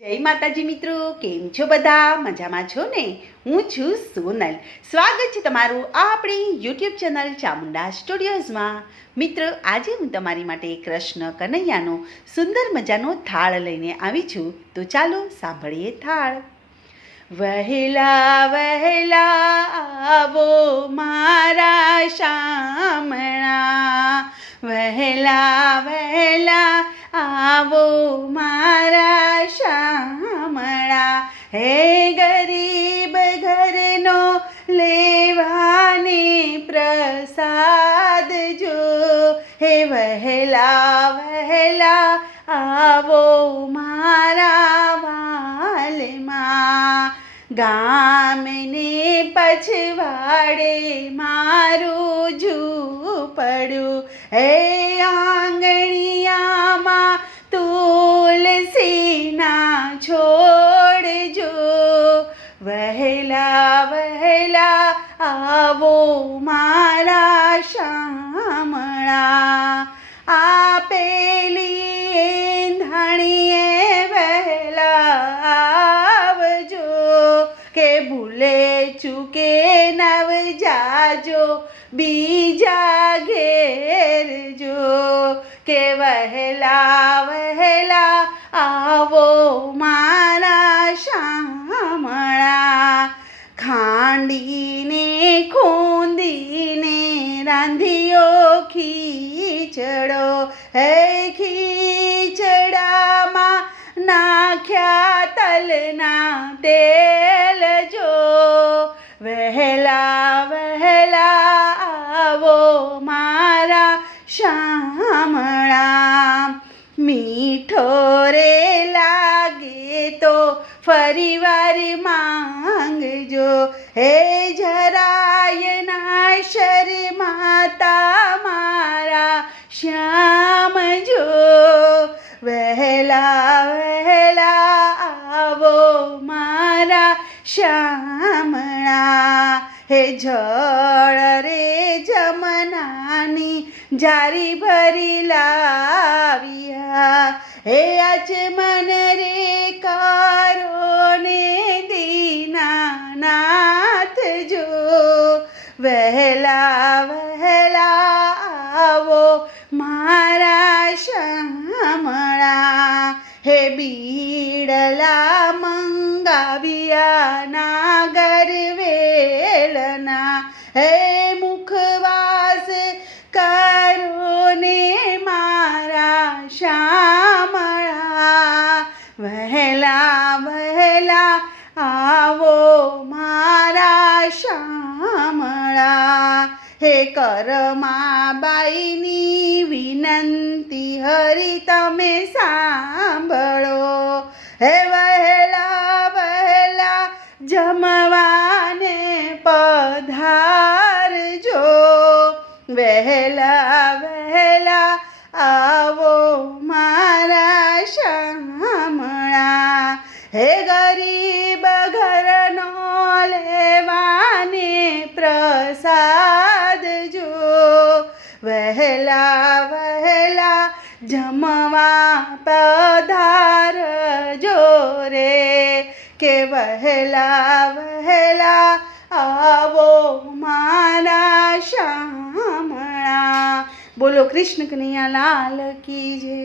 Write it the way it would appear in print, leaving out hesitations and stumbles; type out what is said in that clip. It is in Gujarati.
જય માતાજી મિત્રો, કેમ છો બધા? મજામાં છો ને? હું છું સોનલ. સ્વાગત છે તમારું આપણી યુટ્યુબ ચેનલ ચામુંડા સ્ટુડિયોઝમાં. મિત્રો, આજે હું તમારી માટે કૃષ્ણ કનૈયાનો સુંદર મજાનો થાળ લઈને આવી છું. તો ચાલો સાંભળીએ થાળ. વહેલા વહેલા આવો મારા શામળા, વહેલા વહેલા આવો મારા શામળા, હે ગરીબ ઘરનો લેવાને પ્રસાદ જો, હે વહેલા વહેલા આવો મારા વાલમાં. ગામને પછવાડે મારું ઝૂંપડું, હે આંગણિયામાં તુલસીના છોડ જો, વહેલા વહેલા આવો મારા શામળા. આપેલી એંધાણીએ વહેલા આવજો, કે ભૂલે ચૂકે નવ જાજો બીજા ઘેર જો, કે વહેલા વહેલા આવો મારા શામળા. ખાંડીને ખૂંદીને રાંધિયો ખીચડો, હે ખીચડામાં નાખ્યા તલના તેલ જો, વહેલા વહેલા આવો મારા શામળા. મીઠો રે લાગે તો ફરીવાર માંગજો, હે જરાય ના શરમાતા મારા શ્યામ જો, વહેલા વહેલા આવો મારા શામળા. હે જળ રે જમનાની જારી ભરી લાવ્યા, હે આચમન રે કરો ને દીનાનાથ જો, વહેલા વહેલા આવો મારા શામળા. હે બીડલા મંગાવ્યા નાગર વેલના, હે મુખવાસ કરો ને મારા શામળા, વહેલા વહેલા આવો મારા શામળા. હે કરમાબાઈની વિનંતી હરી તમે સાંભળો, હે વહેલા વહેલા જમવાને પધારજો, વહેલા વહેલા આવો મારા શામળા. હે ગરીબ ઘરનો લેવાને પ્રસાદ જો, વહેલા વહેલા જમવા પધારજો રે, કે વહેલા વહેલા આવો મારા શામળા. બોલો કૃષ્ણ કનૈયા લાલ કી જય.